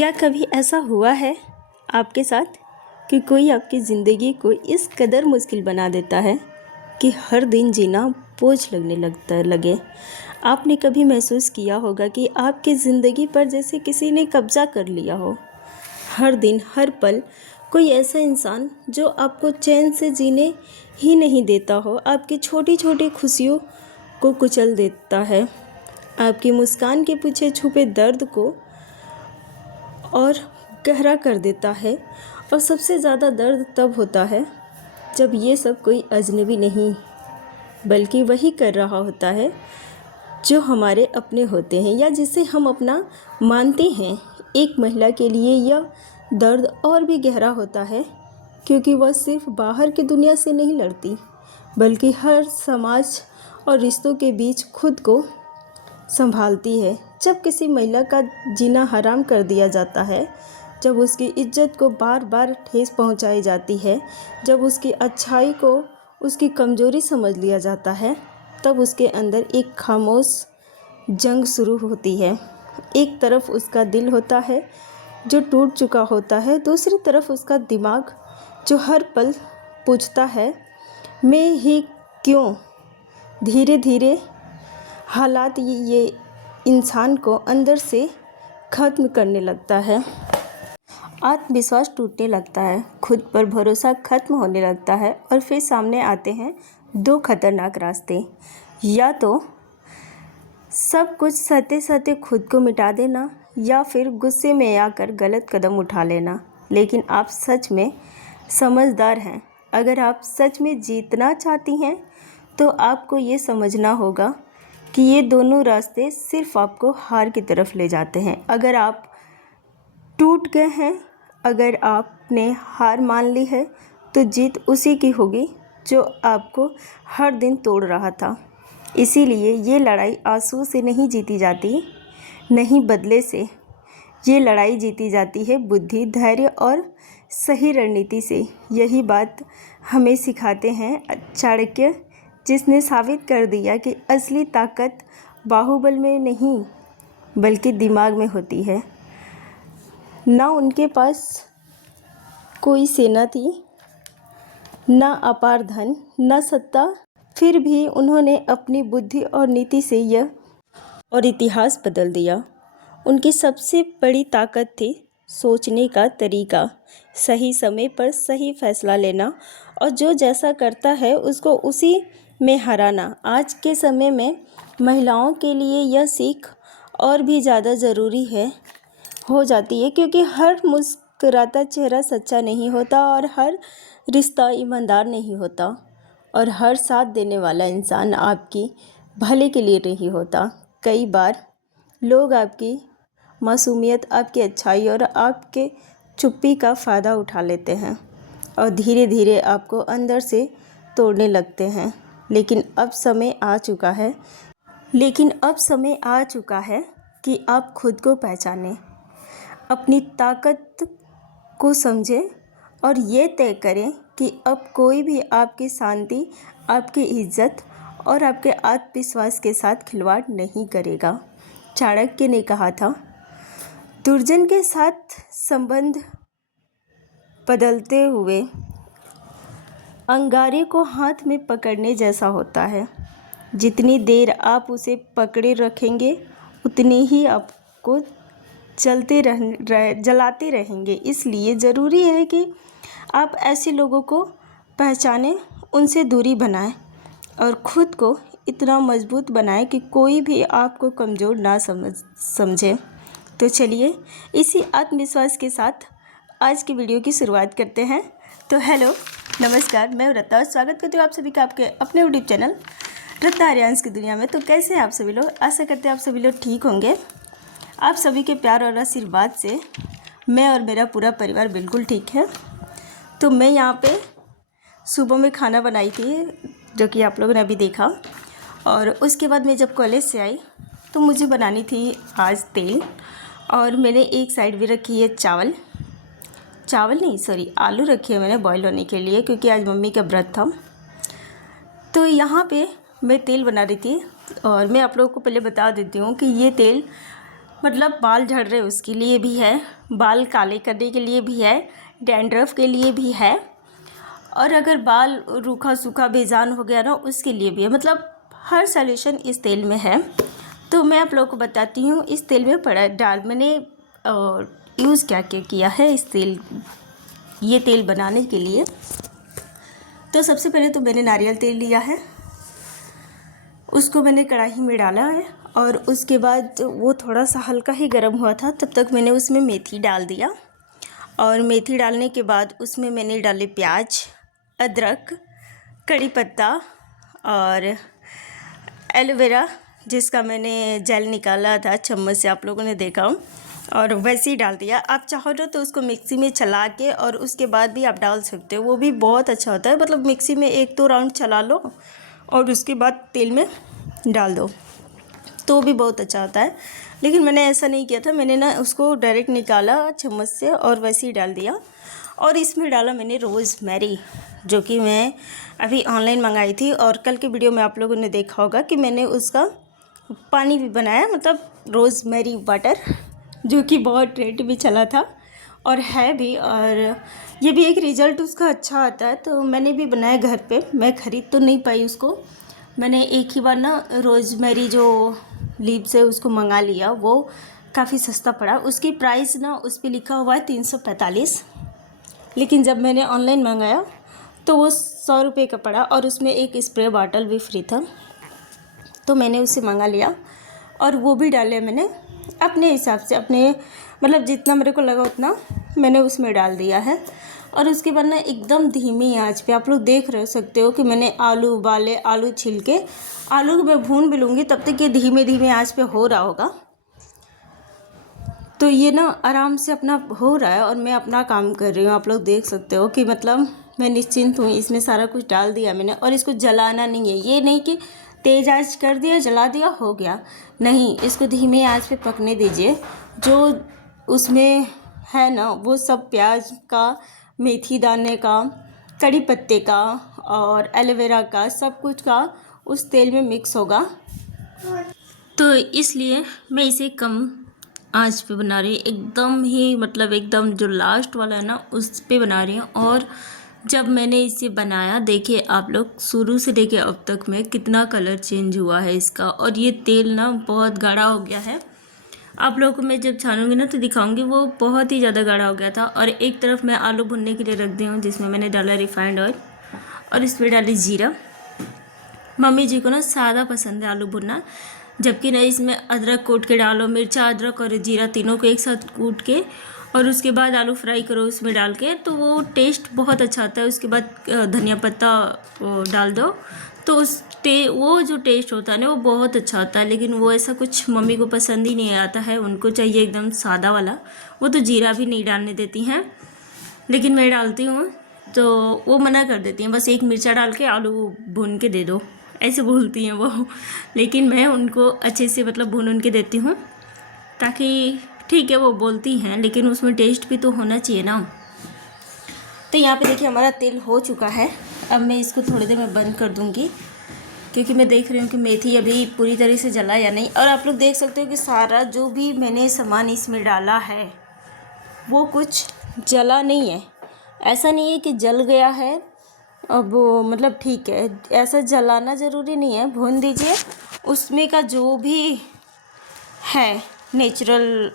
क्या कभी ऐसा हुआ है आपके साथ कि कोई आपकी ज़िंदगी को इस कदर मुश्किल बना देता है कि हर दिन जीना बोझ लगे। आपने कभी महसूस किया होगा कि आपकी ज़िंदगी पर जैसे किसी ने कब्ज़ा कर लिया हो। हर दिन हर पल कोई ऐसा इंसान जो आपको चैन से जीने ही नहीं देता हो, आपकी छोटी छोटी खुशियों को कुचल देता है, आपकी मुस्कान के पीछे छुपे दर्द को और गहरा कर देता है। और सबसे ज़्यादा दर्द तब होता है जब ये सब कोई अजनबी नहीं बल्कि वही कर रहा होता है जो हमारे अपने होते हैं या जिसे हम अपना मानते हैं। एक महिला के लिए यह दर्द और भी गहरा होता है क्योंकि वह सिर्फ बाहर की दुनिया से नहीं लड़ती बल्कि हर समाज और रिश्तों के बीच खुद को संभालती है। जब किसी महिला का जीना हराम कर दिया जाता है, जब उसकी इज्जत को बार बार ठेस पहुंचाई जाती है, जब उसकी अच्छाई को उसकी कमज़ोरी समझ लिया जाता है, तब उसके अंदर एक खामोश जंग शुरू होती है। एक तरफ उसका दिल होता है जो टूट चुका होता है, दूसरी तरफ उसका दिमाग जो हर पल पूछता है मैं ही क्यों। धीरे धीरे हालात ये इंसान को अंदर से ख़त्म करने लगता है। आत्मविश्वास टूटने लगता है, खुद पर भरोसा खत्म होने लगता है और फिर सामने आते हैं दो खतरनाक रास्ते। या तो सब कुछ सहते सहते खुद को मिटा देना या फिर गुस्से में आकर गलत कदम उठा लेना। लेकिन आप सच में समझदार हैं। अगर आप सच में जीतना चाहती हैं तो आपको ये समझना होगा कि ये दोनों रास्ते सिर्फ आपको हार की तरफ ले जाते हैं। अगर आप टूट गए हैं, अगर आपने हार मान ली है, तो जीत उसी की होगी जो आपको हर दिन तोड़ रहा था। इसीलिए ये लड़ाई आंसू से नहीं जीती जाती, नहीं बदले से। ये लड़ाई जीती जाती है बुद्धि, धैर्य और सही रणनीति से। यही बात हमें सिखाते हैं चाणक्य, जिसने साबित कर दिया कि असली ताकत बाहुबल में नहीं बल्कि दिमाग में होती है। ना उनके पास कोई सेना थी, ना अपार धन, ना सत्ता, फिर भी उन्होंने अपनी बुद्धि और नीति से यह और इतिहास बदल दिया। उनकी सबसे बड़ी ताकत थी सोचने का तरीका, सही समय पर सही फैसला लेना और जो जैसा करता है उसको उसी में हराना। आज के समय में महिलाओं के लिए यह सीख और भी ज़्यादा ज़रूरी हो जाती है क्योंकि हर मुस्कुराता चेहरा सच्चा नहीं होता और हर रिश्ता ईमानदार नहीं होता और हर साथ देने वाला इंसान आपकी भले के लिए नहीं होता। कई बार लोग आपकी मासूमियत, आपकी अच्छाई और आपके चुप्पी का फ़ायदा उठा लेते हैं और धीरे धीरे आपको अंदर से तोड़ने लगते हैं। लेकिन अब समय आ चुका है कि आप खुद को पहचानें, अपनी ताकत को समझें और ये तय करें कि अब कोई भी आपकी शांति, आपकी इज्जत और आपके आत्मविश्वास के साथ खिलवाड़ नहीं करेगा। चाणक्य ने कहा था, दुर्जन के साथ संबंध बदलते हुए अंगारे को हाथ में पकड़ने जैसा होता है। जितनी देर आप उसे पकड़े रखेंगे उतनी ही आपको जलाते रहेंगे। इसलिए ज़रूरी है कि आप ऐसे लोगों को पहचानें, उनसे दूरी बनाएं और ख़ुद को इतना मजबूत बनाएं कि कोई भी आपको कमज़ोर ना समझे। तो चलिए इसी आत्मविश्वास के साथ आज की वीडियो की शुरुआत करते हैं। तो हेलो, नमस्कार, मैं रत्ता और स्वागत करती हूँ आप सभी का आपके अपने यूट्यूब चैनल रत्ता आर्यांस की दुनिया में। तो कैसे हैं आप सभी लोग? आशा करते हैं आप सभी लोग ठीक होंगे। आप सभी के प्यार और आशीर्वाद से मैं और मेरा पूरा परिवार बिल्कुल ठीक है। तो मैं यहाँ पे सुबह में खाना बनाई थी जो कि आप लोगों ने अभी देखा, और उसके बाद मैं जब कॉलेज से आई तो मुझे बनानी थी आज तेल, और मैंने एक साइड भी रखी है आलू रखी है मैंने बॉईल होने के लिए क्योंकि आज मम्मी का व्रत था। तो यहाँ पे मैं तेल बना रही थी और मैं आप लोगों को पहले बता देती हूँ कि ये तेल मतलब बाल झड़ रहे उसके लिए भी है, बाल काले करने के लिए भी है, डैंड्रफ के लिए भी है, और अगर बाल रूखा सूखा बेजान हो गया ना उसके लिए भी है। मतलब हर सॉल्यूशन इस तेल में है। तो मैं आप लोगों को बताती हूँ इस तेल में मैंने यूज़ क्या क्या किया है ये तेल बनाने के लिए। तो सबसे पहले तो मैंने नारियल तेल लिया है, उसको मैंने कढ़ाई में डाला है, और उसके बाद वो थोड़ा सा हल्का ही गर्म हुआ था तब तक मैंने उसमें मेथी डाल दिया, और मेथी डालने के बाद उसमें मैंने डाले प्याज, अदरक, कड़ी पत्ता और एलोवेरा जिसका मैंने जेल निकाला था चम्मच से, आप लोगों ने देखा हो, और वैसे ही डाल दिया। आप चाहो तो उसको मिक्सी में चला के और उसके बाद भी आप डाल सकते हो, वो भी बहुत अच्छा होता है। मतलब मिक्सी में 1-2 राउंड चला लो और उसके बाद तेल में डाल दो तो भी बहुत अच्छा होता है। लेकिन मैंने ऐसा नहीं किया था, मैंने ना उसको डायरेक्ट निकाला चम्मच से और वैसे ही डाल दिया। और इसमें डाला मैंने रोज़मेरी, जो कि मैं अभी ऑनलाइन मंगाई थी, और कल के वीडियो में आप लोगों ने देखा होगा कि मैंने उसका पानी भी बनाया, मतलब रोज़मेरी वाटर, जो कि बहुत ट्रेंड भी चला था और है भी, और ये भी एक रिज़ल्ट उसका अच्छा आता है। तो मैंने भी बनाया घर पे, मैं ख़रीद तो नहीं पाई उसको, मैंने एक ही बार ना रोज़मेरी जो लीव्स है उसको मंगा लिया, वो काफ़ी सस्ता पड़ा। उसकी प्राइस ना उस पर लिखा हुआ है 345, लेकिन जब मैंने ऑनलाइन मंगाया तो वो 100 रुपये का पड़ा, और उसमें एक स्प्रे बॉटल भी फ्री था। तो मैंने उसे मंगा लिया और वो भी डाले मैंने अपने हिसाब से, अपने मतलब जितना मेरे को लगा उतना मैंने उसमें डाल दिया है। और उसके बाद ना एकदम धीमी आंच पे, आप लोग देख रह सकते हो कि मैंने आलू उबाले, आलू छिल के, आलू को मैं भून भी लूँगी तब तक ये धीमे धीमे आंच पे हो रहा होगा। तो ये ना आराम से अपना हो रहा है और मैं अपना काम कर रही हूँ। आप लोग देख सकते हो कि मतलब मैं निश्चिंत हूँ, इसमें सारा कुछ डाल दिया मैंने, और इसको जलाना नहीं है। ये नहीं कि तेज़ आंच कर दिया, जला दिया, हो गया, नहीं, इसको धीमे आंच पे पकने दीजिए। जो उसमें है ना वो सब प्याज का, मेथी दाने का, कड़ी पत्ते का और एलोवेरा का, सब कुछ का उस तेल में मिक्स होगा। तो इसलिए मैं इसे कम आंच पे बना रही हूँ, एकदम ही मतलब एकदम जो लास्ट वाला है ना उस पे बना रही हूँ। और जब मैंने इसे बनाया, देखिए आप लोग, शुरू से लेके अब तक में कितना कलर चेंज हुआ है इसका, और ये तेल ना बहुत गाढ़ा हो गया है। आप लोगों को मैं जब छानूंगी ना तो दिखाऊंगी, वो बहुत ही ज़्यादा गाढ़ा हो गया था। और एक तरफ मैं आलू भुनने के लिए रख दी हूँ, जिसमें मैंने डाला रिफाइंड ऑयल और इसमें डाली जीरा। मम्मी जी को ना सादा पसंद है आलू भुनना, जबकि ना इसमें अदरक कूट के डालो, मिर्चा, अदरक और जीरा तीनों को एक साथ कूट के, और उसके बाद आलू फ्राई करो उसमें डाल के, तो वो टेस्ट बहुत अच्छा आता है। उसके बाद धनिया पत्ता डाल दो, तो वो जो टेस्ट होता है ना वो बहुत अच्छा होता है। लेकिन वो ऐसा कुछ मम्मी को पसंद ही नहीं आता है, उनको चाहिए एकदम सादा वाला। वो तो जीरा भी नहीं डालने देती हैं, लेकिन मैं डालती हूँ तो वो मना कर देती हैं, बस एक मिर्चा डाल के आलू भून के दे दो, ऐसे बोलती हैं वो। लेकिन मैं उनको अच्छे से मतलब भून के देती हूँ, ताकि ठीक है वो बोलती हैं लेकिन उसमें टेस्ट भी तो होना चाहिए ना। तो यहाँ पे देखिए हमारा तेल हो चुका है। अब मैं इसको थोड़ी देर में बंद कर दूँगी, क्योंकि मैं देख रही हूँ कि मेथी अभी पूरी तरह से जला या नहीं। और आप लोग देख सकते हो कि सारा जो भी मैंने सामान इसमें डाला है वो कुछ जला नहीं है। ऐसा नहीं है कि जल गया है, अब मतलब ठीक है, ऐसा जलाना ज़रूरी नहीं है। भून दीजिए, उसमें का जो भी है नेचुरल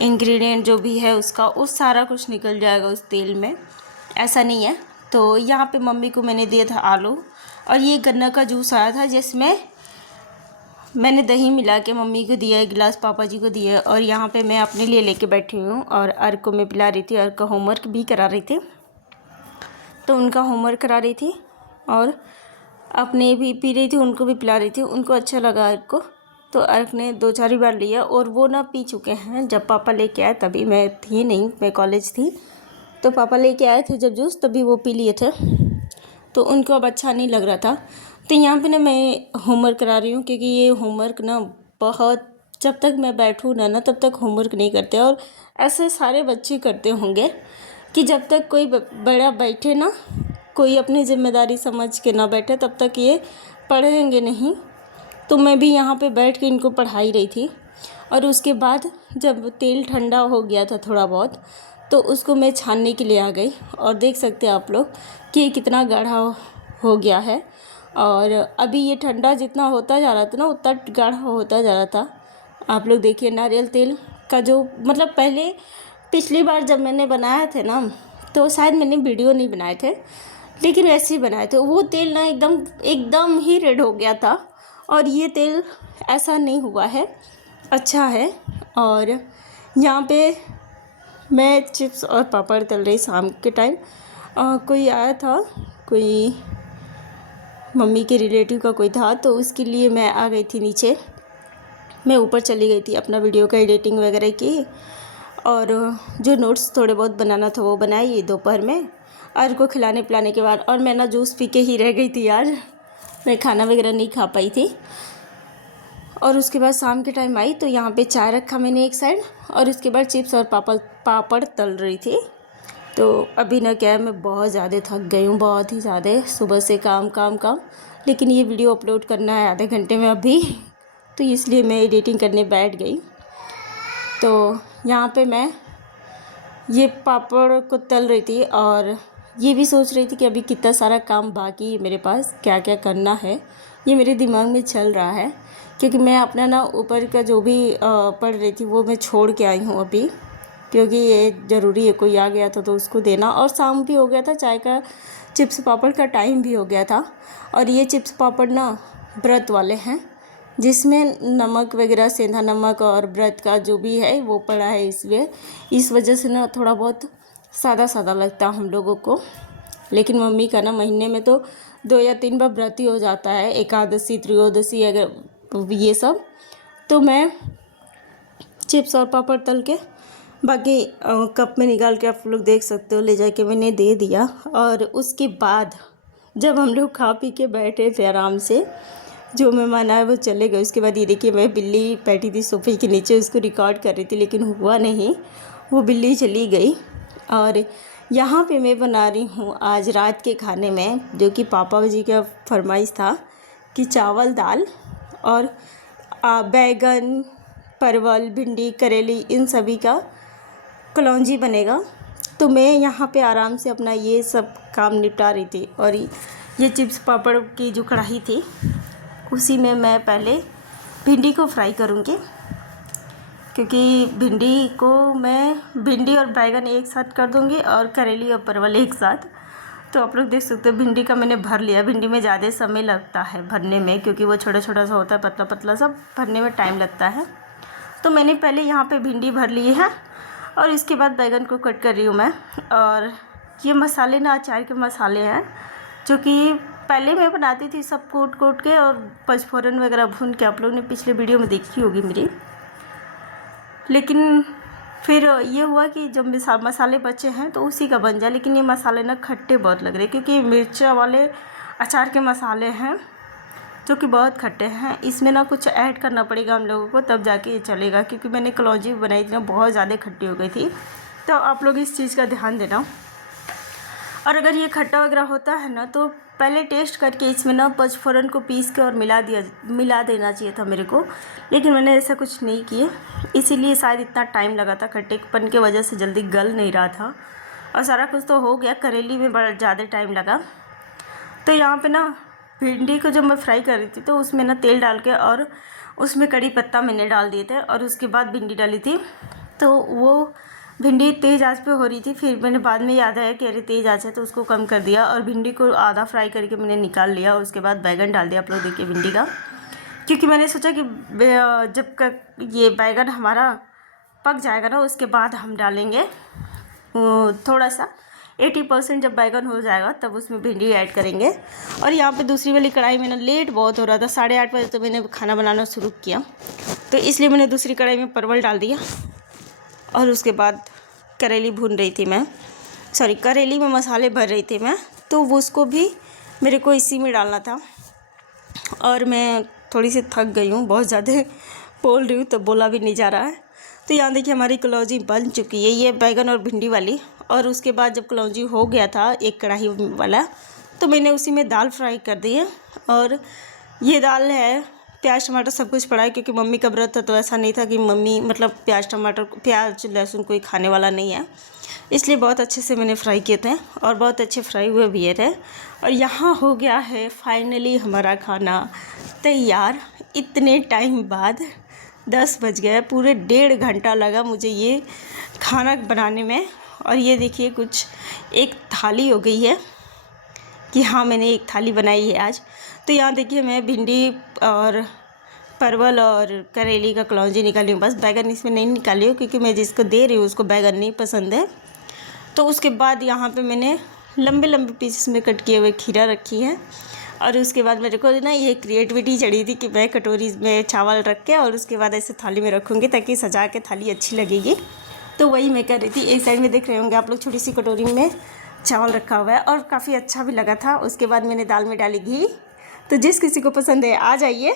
इंग्रेडिएंट जो भी है उसका, उस सारा कुछ निकल जाएगा उस तेल में, ऐसा नहीं है। तो यहाँ पे मम्मी को मैंने दिया था आलू, और ये गन्ना का जूस आया था जिसमें मैंने दही मिला के मम्मी को दिया, एक गिलास पापा जी को दिया, और यहाँ पे मैं अपने लिए लेके बैठी हूँ। और अर्क को मैं पिला रही थी, अर्क का होमवर्क भी करा रही थी, तो उनका होमवर्क करा रही थी और अपने भी पी रही थी, उनको भी पिला रही थी। उनको अच्छा लगा अर्क को, तो अर्क ने 2-4 बार लिया, और वो ना पी चुके हैं। जब पापा लेके आए तभी, मैं थी नहीं, मैं कॉलेज थी, तो पापा लेके आए थे जब जूस, तभी वो पी लिए थे, तो उनको अब अच्छा नहीं लग रहा था। तो यहाँ पे ना मैं होमवर्क करा रही हूँ, क्योंकि ये होमवर्क ना बहुत, जब तक मैं बैठूँ ना तब तक होमवर्क नहीं करते। और ऐसे सारे बच्चे करते होंगे कि जब तक कोई बड़ा बैठे ना, कोई अपनी जिम्मेदारी समझ के ना बैठे, तब तक ये पढ़ेंगे नहीं। तो मैं भी यहाँ पे बैठ के इनको पढ़ा ही रही थी। और उसके बाद जब तेल ठंडा हो गया था थोड़ा बहुत, तो उसको मैं छानने के लिए आ गई और देख सकते हैं आप लोग कि ये कितना गाढ़ा हो गया है। और अभी ये ठंडा जितना होता जा रहा था ना उतना गाढ़ा होता जा रहा था। आप लोग देखिए नारियल तेल का जो मतलब पहले पिछली बार जब मैंने बनाया थे ना, तो शायद मैंने वीडियो नहीं बनाए थे, लेकिन वैसे ही बनाए थे। वो तेल ना एकदम एकदम ही रेड हो गया था, और ये तेल ऐसा नहीं हुआ है, अच्छा है। और यहाँ पे मैं चिप्स और पापड़ तल रही शाम के टाइम। कोई आया था, कोई मम्मी के रिलेटिव का कोई था, तो उसके लिए मैं आ गई थी नीचे। मैं ऊपर चली गई थी, अपना वीडियो का एडिटिंग वगैरह की, और जो नोट्स थोड़े बहुत बनाना था वो बनाई दोपहर में। और को खिलाने पिलाने के बाद, और मैं ना जूस पी के ही रह गई थी यार, मैं खाना वगैरह नहीं खा पाई थी। और उसके बाद शाम के टाइम आई तो यहाँ पे चाय रखा मैंने एक साइड, और उसके बाद चिप्स और पापड़ तल रही थी। तो अभी ना क्या है, मैं बहुत ज़्यादा थक गई हूँ, बहुत ही ज़्यादा, सुबह से काम काम काम। लेकिन ये वीडियो अपलोड करना है आधे घंटे में अभी, तो इसलिए मैं एडिटिंग करने बैठ गई। तो यहाँ पे मैं ये पापड़ को तल रही थी, और ये भी सोच रही थी कि अभी कितना सारा काम बाकी है मेरे पास, क्या क्या करना है, ये मेरे दिमाग में चल रहा है। क्योंकि मैं अपना ना ऊपर का जो भी पढ़ रही थी वो मैं छोड़ के आई हूँ अभी, क्योंकि ये ज़रूरी है, कोई आ गया था तो उसको देना। और शाम भी हो गया था, चाय का चिप्स पापड़ का टाइम भी हो गया था। और ये चिप्स पापड़ ना व्रत वाले हैं, जिसमें नमक वगैरह, सेंधा नमक और व्रत का जो भी है वो पड़ा है, इसलिए इस वजह से ना थोड़ा बहुत सादा सादा लगता है हम लोगों को। लेकिन मम्मी का ना महीने में तो 2 या 3 बार व्रत ही हो जाता है, एकादशी, त्रयोदशी अगर ये सब। तो मैं चिप्स और पापड़ तल के बाकी कप में निकाल के आप लोग देख सकते हो, ले जाके मैंने दे दिया। और उसके बाद जब हम लोग खा पी के बैठे थे आराम से, जो मेहमान आए वो चले गए। उसके बाद ये देखिए, मैं बिल्ली बैठी थी सोफे के नीचे, उसको रिकॉर्ड कर रही थी, लेकिन हुआ नहीं, वो बिल्ली चली गई। और यहाँ पे मैं बना रही हूँ आज रात के खाने में, जो कि पापा जी का फरमाइश था कि चावल दाल और बैगन, परवल, भिंडी, करेली, इन सभी का कलौंजी बनेगा। तो मैं यहाँ पे आराम से अपना ये सब काम निपटा रही थी। और ये चिप्स पापड़ की जो कढ़ाई थी, उसी में मैं पहले भिंडी को फ्राई करूँगी, क्योंकि भिंडी और बैगन एक साथ कर दूँगी, और करेली और परवल एक साथ। तो आप लोग देख सकते हो भिंडी का मैंने भर लिया। भिंडी में ज़्यादा समय लगता है भरने में, क्योंकि वो छोटा छोटा सा होता है, पतला पतला सा, भरने में टाइम लगता है। तो मैंने पहले यहाँ पे भिंडी भर ली है, और इसके बाद बैगन को कट कर रही हूँ मैं। और ये मसाले ना अचार के मसाले हैं, जो कि पहले मैं बनाती थी सब कूट के और पचफोरन वगैरह भून के, आप लोग ने पिछले वीडियो में देखी होगी मेरी। लेकिन फिर ये हुआ कि जब मसाले बचे हैं तो उसी का बन जाए। लेकिन ये मसाले ना खट्टे बहुत लग रहे, क्योंकि मिर्चा वाले अचार के मसाले हैं जो कि बहुत खट्टे हैं। इसमें ना कुछ ऐड करना पड़ेगा हम लोगों को, तब जाके ये चलेगा। क्योंकि मैंने कलौंजी बनाई थी ना, बहुत ज़्यादा खट्टी हो गई थी। तो आप लोग इस चीज़ का ध्यान देना। और अगर ये खट्टा वगैरह होता है ना, तो पहले टेस्ट करके इसमें ना पचफोरन को पीस के और मिला देना चाहिए था मेरे को। लेकिन मैंने ऐसा कुछ नहीं किया, इसीलिए शायद इतना टाइम लगा था। खट्टेपन की वजह से जल्दी गल नहीं रहा था, और सारा कुछ तो हो गया। करेली में बड़ा ज़्यादा टाइम लगा। तो यहाँ पे ना भिंडी को जब मैं फ्राई कर रही थी, तो उसमें ना तेल डाल के और उसमें कड़ी पत्ता मैंने डाल दिए थे, और उसके बाद भिंडी डाली थी। तो वो भिंडी तेज़ आंच पे हो रही थी, फिर मैंने बाद में याद आया कि अरे तेज़ आंच है, तो उसको कम कर दिया और भिंडी को आधा फ्राई करके मैंने निकाल लिया। और उसके बाद बैगन डाल दिया। आप लोग देखिए भिंडी का, क्योंकि मैंने सोचा कि जब ये बैगन हमारा पक जाएगा ना, उसके बाद हम डालेंगे थोड़ा सा 80% जब बैगन हो जाएगा तब उसमें भिंडी ऐड करेंगे। और यहाँ पे दूसरी वाली कढ़ाई में ना लेट बहुत हो रहा था, 8:30 बजे तो मैंने खाना बनाना शुरू किया, तो इसलिए मैंने दूसरी कढ़ाई में परवल डाल दिया। और उसके बाद करेली भून रही थी मैं, करेली में मसाले भर रही थी मैं, तो वो उसको भी मेरे को इसी में डालना था। और मैं थोड़ी सी थक गई हूँ, बहुत ज़्यादा बोल रही हूँ तो बोला भी नहीं जा रहा है। तो यहाँ देखिए हमारी कलौंजी बन चुकी है, ये बैगन और भिंडी वाली। और उसके बाद जब कलौंजी हो गया था एक कढ़ाई वाला, तो मैंने उसी में दाल फ्राई कर दी है। और ये दाल है प्याज टमाटर सब कुछ पड़ा है, क्योंकि मम्मी का व्रत था, तो ऐसा नहीं था कि मम्मी मतलब प्याज लहसुन कोई खाने वाला नहीं है, इसलिए बहुत अच्छे से मैंने फ्राई किए थे और बहुत अच्छे फ्राई हुए भी ये थे। और यहाँ हो गया है फाइनली हमारा खाना तैयार। इतने टाइम बाद 10 बज गए, पूरे 1.5 घंटा लगा मुझे ये खाना बनाने में। और ये देखिए कुछ एक थाली हो गई है कि हाँ मैंने एक थाली बनाई है आज। तो यहाँ देखिए मैं भिंडी और परवल और करेली का कलौंजी निकाली हूँ, बस बैगन इसमें नहीं निकाली हूँ क्योंकि मैं जिसको दे रही हूँ उसको बैगन नहीं पसंद है। तो उसके बाद यहाँ पे मैंने लंबे लंबे पीसेस में कट किए हुए खीरा रखी है। और उसके बाद मेरे को ना ये क्रिएटिविटी चढ़ी थी कि मैं कटोरी में चावल रख के और उसके बाद ऐसे थाली में रखूँगी ताकि सजा के थाली अच्छी लगेगी। तो वही मैं कर रही थी। एक साइड में देख रहे होंगे आप लोग, छोटी सी कटोरी में चावल रखा हुआ है और काफ़ी अच्छा भी लगा था। उसके बाद मैंने दाल में डाली घी। तो जिस किसी को पसंद है आ जाइए।